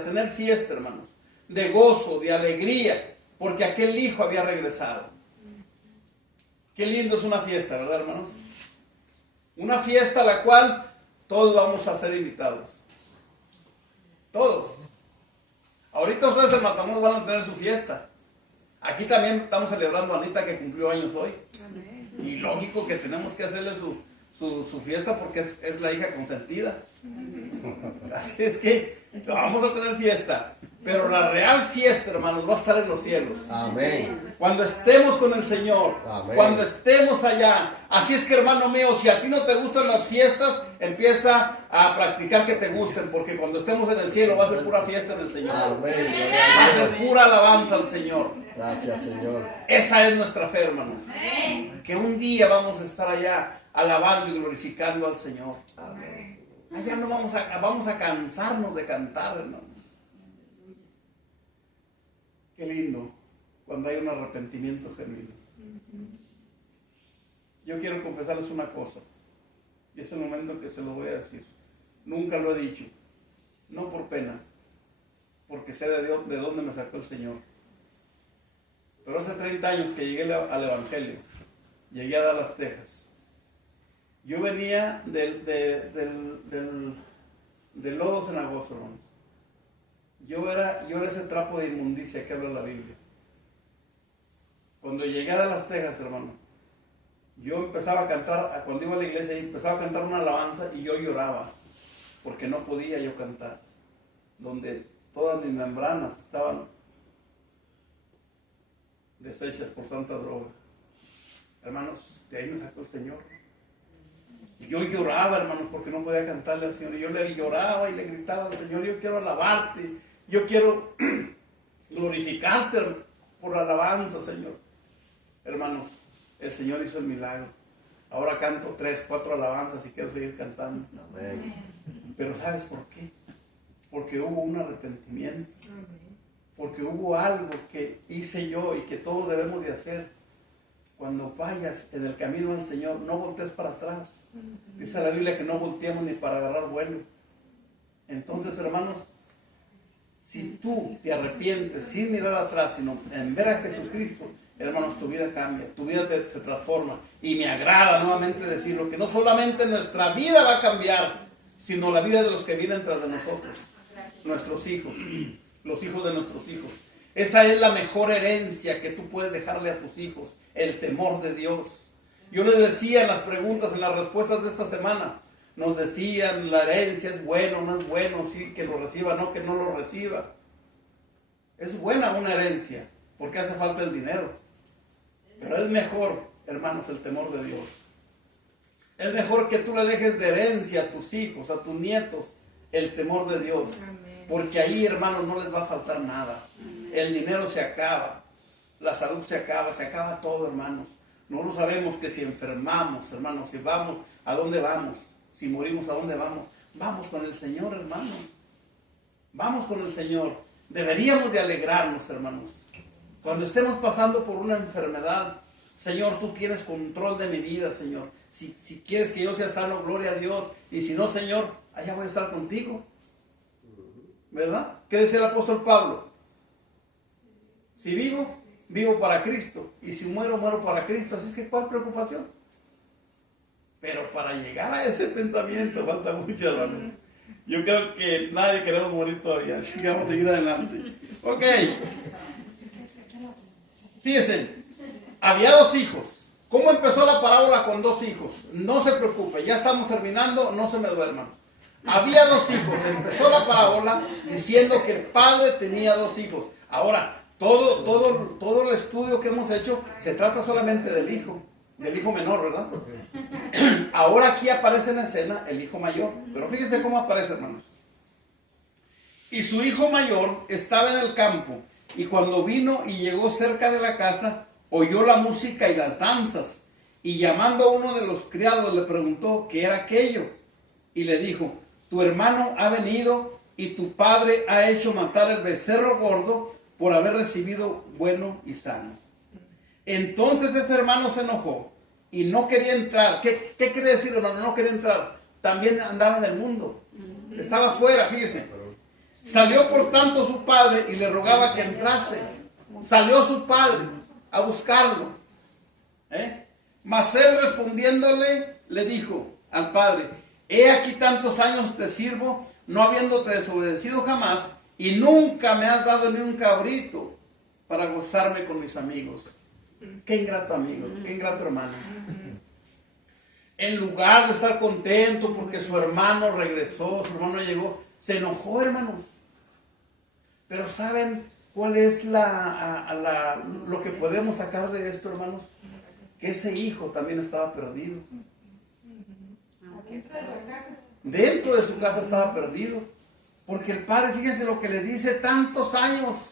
tener fiesta, hermanos, de gozo, de alegría, porque aquel hijo había regresado. Qué lindo es una fiesta, ¿verdad, hermanos? Una fiesta a la cual todos vamos a ser invitados. Todos. Ahorita ustedes en Matamoros van a tener su fiesta. Aquí también estamos celebrando a Anita, que cumplió años hoy. Y lógico que tenemos que hacerle su fiesta, porque es la hija consentida. Así es que vamos a tener fiesta. Pero la real fiesta, hermanos, va a estar en los cielos. Amén. Cuando estemos con el Señor. Amén. Cuando estemos allá. Así es que, hermano mío, si a ti no te gustan las fiestas, empieza a practicar que te gusten, porque cuando estemos en el cielo va a ser pura fiesta en el Señor. Amén. Va a ser pura alabanza al Señor. Gracias, Señor. Esa es nuestra fe, hermanos. Que un día vamos a estar allá alabando y glorificando al Señor. Amén. Allá no vamos a cansarnos de cantar, hermanos. Qué lindo cuando hay un arrepentimiento genuino. Yo quiero confesarles una cosa, y es el momento que se lo voy a decir. Nunca lo he dicho, no por pena, porque sé de dónde me sacó el Señor. Pero hace 30 años que llegué al Evangelio, llegué a Dallas, Texas. Yo venía del lodo cenagoso, hermano. Yo era ese trapo de inmundicia que habla la Biblia. Cuando llegué a Dallas, Texas, hermano, yo empezaba a cantar, cuando iba a la iglesia, empezaba a cantar una alabanza y yo lloraba, porque no podía yo cantar, donde todas mis membranas estaban deshechas por tanta droga. Hermanos, de ahí me sacó el Señor. Yo lloraba, hermanos, porque no podía cantarle al Señor. Yo le lloraba y le gritaba al Señor: yo quiero alabarte, yo quiero glorificarte por alabanza, Señor. Hermanos, el Señor hizo el milagro. Ahora canto 3, 4 alabanzas y quiero seguir cantando. Amén. Pero ¿sabes por qué? Porque hubo un arrepentimiento. Porque hubo algo que hice yo y que todos debemos de hacer. Cuando vayas en el camino del Señor, no voltees para atrás. Dice la Biblia que no volteemos ni para agarrar vuelo. Entonces, hermanos, si tú te arrepientes sin mirar atrás, sino en ver a Jesucristo, hermanos, tu vida cambia, tu vida se transforma. Y me agrada nuevamente decirlo, que no solamente nuestra vida va a cambiar, sino la vida de los que vienen tras de nosotros, nuestros hijos, los hijos de nuestros hijos. Esa es la mejor herencia que tú puedes dejarle a tus hijos, el temor de Dios. Yo les decía en las preguntas, en las respuestas de esta semana, nos decían: la herencia es bueno, no es bueno, sí, que lo reciba, no, que no lo reciba. Es buena una herencia, porque hace falta el dinero. Pero es mejor, hermanos, el temor de Dios. Es mejor que tú le dejes de herencia a tus hijos, a tus nietos, el temor de Dios. Amén. Porque ahí, hermanos, no les va a faltar nada. El dinero se acaba, la salud se acaba todo, hermanos. Nosotros sabemos que si enfermamos, hermanos, si vamos, ¿a dónde vamos? Si morimos, ¿a dónde vamos? Vamos con el Señor, hermanos. Vamos con el Señor. Deberíamos de alegrarnos, hermanos. Cuando estemos pasando por una enfermedad, Señor, tú tienes control de mi vida, Señor. Si quieres que yo sea sano, gloria a Dios. Y si no, Señor, allá voy a estar contigo. ¿Verdad? ¿Qué decía el apóstol Pablo? Si vivo, vivo para Cristo. Y si muero, muero para Cristo. Así que, ¿cuál preocupación? Pero para llegar a ese pensamiento falta mucho, hermano. Yo creo que nadie queremos morir todavía. Así que vamos a seguir adelante. Ok. Fíjense, había 2 hijos. ¿Cómo empezó la parábola con 2 hijos? No se preocupe, ya estamos terminando, no se me duerman. Había 2 hijos. Empezó la parábola diciendo que el padre tenía 2 hijos. Ahora, todo el estudio que hemos hecho se trata solamente del hijo menor, ¿verdad? Ahora aquí aparece en escena el hijo mayor. Pero fíjense cómo aparece, hermanos. Y su hijo mayor estaba en el campo, y cuando vino y llegó cerca de la casa, oyó la música y las danzas, y llamando a uno de los criados le preguntó qué era aquello, y le dijo: tu hermano ha venido y tu padre ha hecho matar el becerro gordo por haber recibido bueno y sano. Entonces ese hermano se enojó y no quería entrar. ¿Qué quiere decir, hermano? No quería entrar. También andaba en el mundo. Estaba afuera, fíjese. Salió por tanto su padre y le rogaba que entrase. Salió su padre a buscarlo. Mas él respondiéndole le dijo al padre: he aquí tantos años te sirvo, no habiéndote desobedecido jamás, y nunca me has dado ni un cabrito para gozarme con mis amigos. Qué ingrato amigo, qué ingrato hermano. En lugar de estar contento porque su hermano regresó, su hermano llegó, se enojó, hermanos. Pero ¿saben cuál es lo que podemos sacar de esto, hermanos? Que ese hijo también estaba perdido. Dentro de su casa estaba perdido. Porque el padre, fíjense lo que le dice: tantos años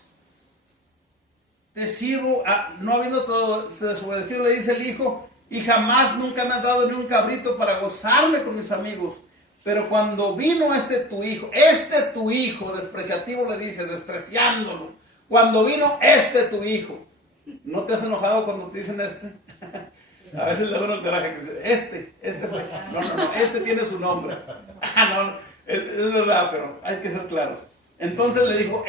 te sirvo, no habiendo todo desobedecido, le dice el hijo, y jamás nunca me has dado ni un cabrito para gozarme con mis amigos. Pero cuando vino este tu hijo, despreciativo le dice, despreciándolo, cuando vino este tu hijo. ¿No te has enojado cuando te dicen este? A veces le da uno coraje que dice, este fue. No, este tiene su nombre. No, es verdad, pero hay que ser claros. Entonces le dijo,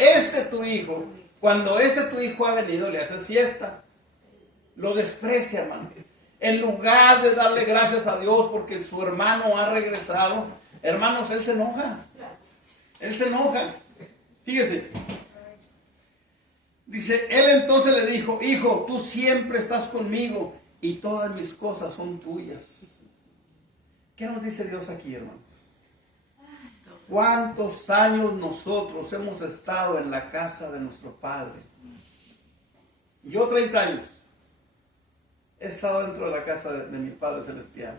tu hijo, cuando tu hijo ha venido, le haces fiesta. Lo desprecia, hermano. En lugar de darle gracias a Dios porque su hermano ha regresado, hermanos, él se enoja. Él se enoja. Fíjese. Dice, él entonces le dijo, hijo, tú siempre estás conmigo y todas mis cosas son tuyas. ¿Qué nos dice Dios aquí, hermanos? ¿Cuántos años nosotros hemos estado en la casa de nuestro Padre? Yo 30 años he estado dentro de la casa de mi Padre Celestial.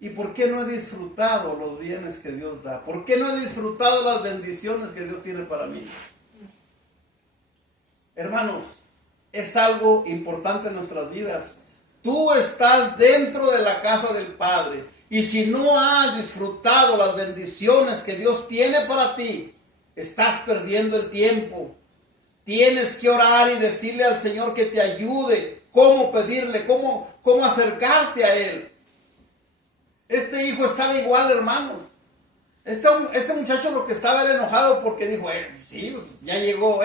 ¿Y por qué no he disfrutado los bienes que Dios da? ¿Por qué no he disfrutado las bendiciones que Dios tiene para mí? Hermanos, es algo importante en nuestras vidas. Tú estás dentro de la casa del Padre. Y si no has disfrutado las bendiciones que Dios tiene para ti, estás perdiendo el tiempo. Tienes que orar y decirle al Señor que te ayude. Cómo pedirle, cómo acercarte a Él. Este hijo estaba igual, hermanos. Este muchacho lo que estaba era enojado porque dijo, sí, pues, ya llegó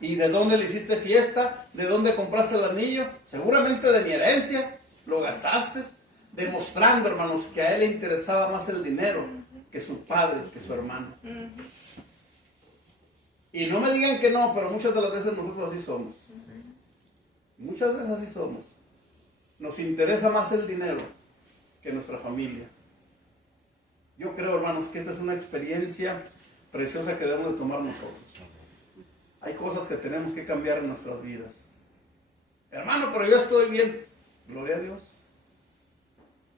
¿y de dónde le hiciste fiesta? ¿De dónde compraste el anillo? Seguramente de mi herencia, lo gastaste. Demostrando, hermanos, que a él le interesaba más el dinero que su padre, que su hermano. Y no me digan que no, pero muchas de las veces nosotros así somos. Muchas veces así somos. Nos interesa más el dinero que nuestra familia. Yo creo, hermanos, que esta es una experiencia preciosa que debemos de tomar nosotros. Hay cosas que tenemos que cambiar en nuestras vidas. Hermano, pero yo estoy bien. Gloria a Dios.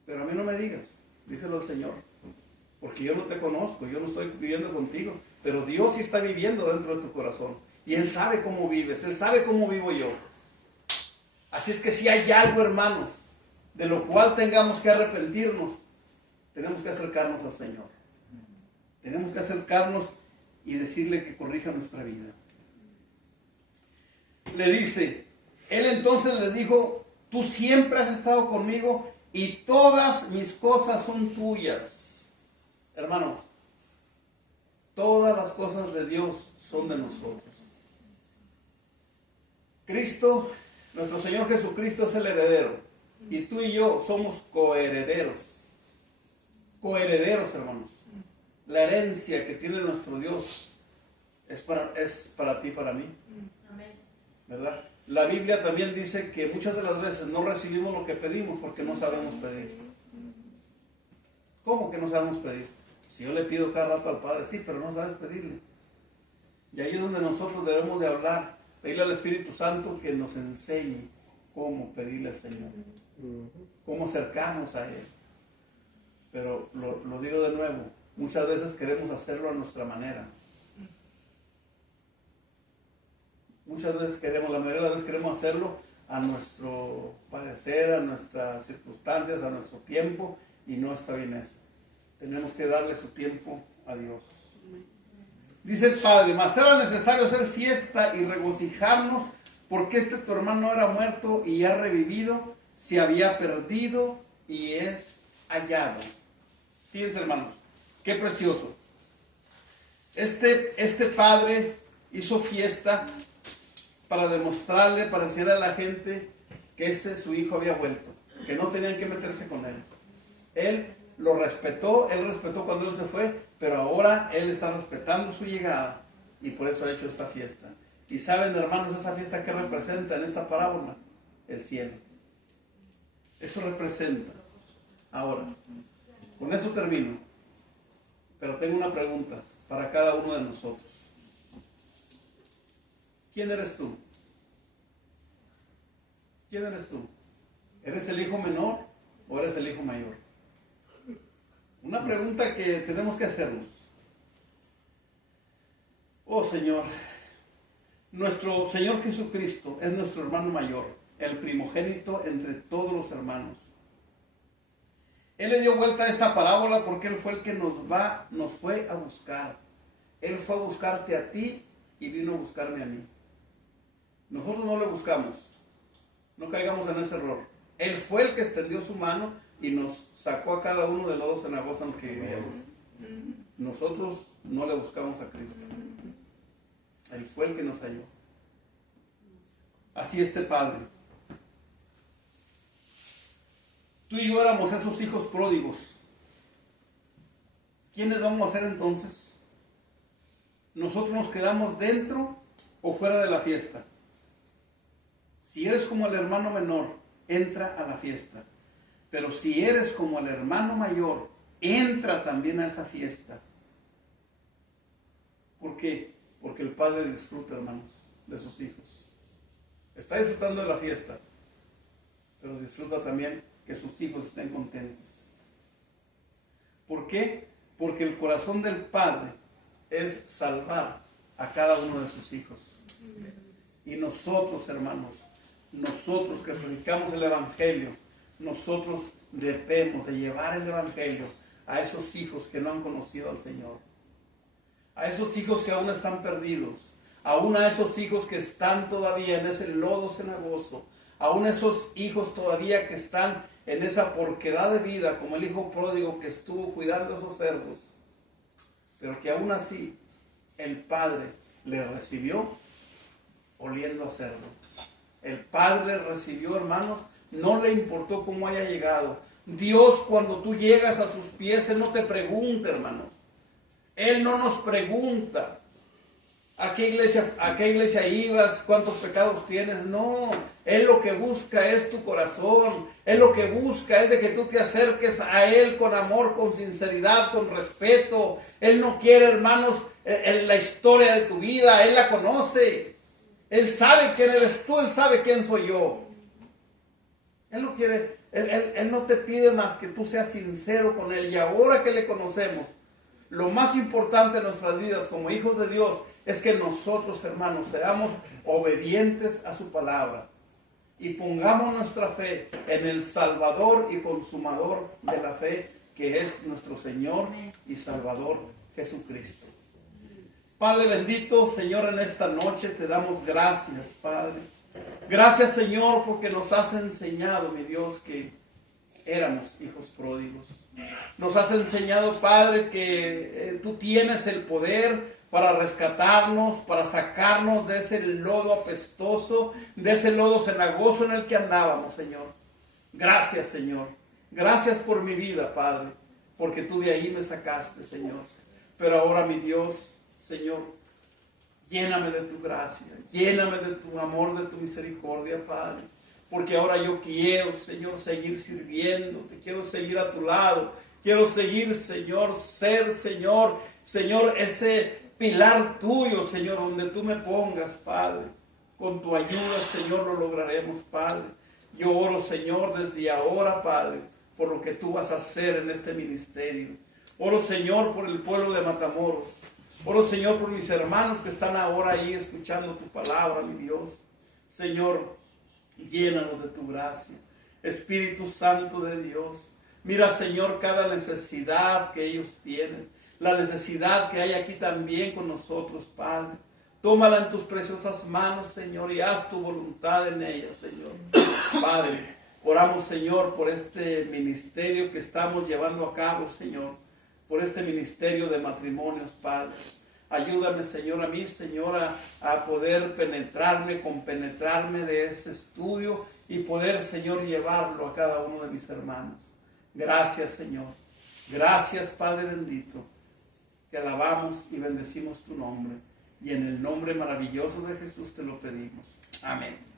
pero a mí no me digas, díselo al Señor, porque yo no te conozco, yo no estoy viviendo contigo, pero Dios sí está viviendo dentro de tu corazón, y Él sabe cómo vives, Él sabe cómo vivo yo. Así es que si hay algo, hermanos, de lo cual tengamos que arrepentirnos, tenemos que acercarnos al Señor. Tenemos que acercarnos y decirle que corrija nuestra vida. Le dice, Él entonces le dijo, tú siempre has estado conmigo y todas mis cosas son tuyas. Hermano, todas las cosas de Dios son de nosotros. Cristo, nuestro Señor Jesucristo es el heredero. Y tú y yo somos coherederos. Coherederos, hermanos. La herencia que tiene nuestro Dios es para ti y para mí. ¿Verdad? La Biblia también dice que muchas de las veces no recibimos lo que pedimos porque no sabemos pedir. ¿Cómo que no sabemos pedir? Si yo le pido cada rato al Padre, sí, pero no sabes pedirle. Y ahí es donde nosotros debemos de hablar, pedirle al Espíritu Santo que nos enseñe cómo pedirle al Señor, cómo acercarnos a Él. Pero lo digo de nuevo, muchas veces queremos hacerlo a nuestra manera. Muchas veces la mayoría de las veces queremos hacerlo a nuestro parecer, a nuestras circunstancias, a nuestro tiempo, y no está bien eso. Tenemos que darle su tiempo a Dios. Dice el Padre, mas era necesario hacer fiesta y regocijarnos, porque tu hermano era muerto y ha revivido, se había perdido y es hallado. Fíjense, hermanos, qué precioso. Este padre hizo fiesta para demostrarle, para enseñarle a la gente que su hijo había vuelto, que no tenían que meterse con él. Él lo respetó, él respetó cuando él se fue, pero ahora él está respetando su llegada y por eso ha hecho esta fiesta. Y saben, hermanos, esa fiesta que representa en esta parábola, el cielo. Eso representa. Ahora, con eso termino, pero tengo una pregunta para cada uno de nosotros. ¿Quién eres tú? ¿Quién eres tú? ¿Eres el hijo menor o eres el hijo mayor? Una pregunta que tenemos que hacernos. Oh Señor, nuestro Señor Jesucristo es nuestro hermano mayor, el primogénito entre todos los hermanos. Él le dio vuelta a esta parábola porque Él fue el que nos fue a buscar. Él fue a buscarte a ti y vino a buscarme a mí. Nosotros no le buscamos, no caigamos en ese error. Él fue el que extendió su mano y nos sacó a cada uno de los lodo cenagosos en los que vivíamos. Nosotros no le buscamos a Cristo. Él fue el que nos halló. Así Padre. Tú y yo éramos esos hijos pródigos. ¿Quiénes vamos a ser entonces? ¿Nosotros nos quedamos dentro o fuera de la fiesta? Si eres como el hermano menor, entra a la fiesta. Pero si eres como el hermano mayor, entra también a esa fiesta. ¿Por qué? Porque el Padre disfruta, hermanos, de sus hijos. Está disfrutando de la fiesta, pero disfruta también que sus hijos estén contentos. ¿Por qué? Porque el corazón del Padre es salvar a cada uno de sus hijos. Y nosotros, hermanos, nosotros que predicamos el Evangelio, nosotros debemos de llevar el Evangelio a esos hijos que no han conocido al Señor, a esos hijos que aún están perdidos, aún a esos hijos que están todavía en ese lodo cenagoso, aún a esos hijos todavía que están en esa porquedad de vida, como el hijo pródigo que estuvo cuidando a esos cerdos, pero que aún así el Padre le recibió oliendo a cerdo. El Padre le recibió, hermanos, no le importó cómo haya llegado. Dios, cuando tú llegas a sus pies, Él no te pregunta, hermanos. Él no nos pregunta a qué iglesia ibas, cuántos pecados tienes. No, Él lo que busca es tu corazón. Él lo que busca es de que tú te acerques a Él con amor, con sinceridad, con respeto. Él no quiere, hermanos, la historia de tu vida. Él la conoce. Él sabe quién eres tú, Él sabe quién soy yo. Él no quiere Él no te pide más que tú seas sincero con Él. Y ahora que le conocemos, lo más importante en nuestras vidas como hijos de Dios es que nosotros, hermanos, seamos obedientes a su palabra y pongamos nuestra fe en el Salvador y consumador de la fe, que es nuestro Señor y Salvador Jesucristo. Padre bendito, Señor, en esta noche te damos gracias, Padre. Gracias, Señor, porque nos has enseñado, mi Dios, que éramos hijos pródigos. Nos has enseñado, Padre, que tú tienes el poder para rescatarnos, para sacarnos de ese lodo apestoso, de ese lodo cenagoso en el que andábamos, Señor. Gracias, Señor. Gracias por mi vida, Padre, porque tú de ahí me sacaste, Señor. Pero ahora, mi Dios, Señor, lléname de tu gracia, lléname de tu amor, de tu misericordia, Padre. Porque ahora yo quiero, Señor, seguir sirviéndote, quiero seguir a tu lado, quiero seguir, Señor, ser, Señor, ese pilar tuyo, Señor, donde tú me pongas, Padre. Con tu ayuda, Señor, lo lograremos, Padre. Yo oro, Señor, desde ahora, Padre, por lo que tú vas a hacer en este ministerio. Oro, Señor, por el pueblo de Matamoros. Oro, Señor, por mis hermanos que están ahora ahí escuchando tu palabra, mi Dios. Señor, llénanos de tu gracia. Espíritu Santo de Dios, mira, Señor, cada necesidad que ellos tienen, la necesidad que hay aquí también con nosotros, Padre. Tómala en tus preciosas manos, Señor, y haz tu voluntad en ella, Señor. Padre, oramos, Señor, por este ministerio que estamos llevando a cabo, Señor, por este ministerio de matrimonios, Padre. Ayúdame, Señor, a mí, Señor, a poder compenetrarme de ese estudio y poder, Señor, llevarlo a cada uno de mis hermanos. Gracias, Señor. Gracias, Padre bendito. Te alabamos y bendecimos tu nombre. Y en el nombre maravilloso de Jesús te lo pedimos. Amén.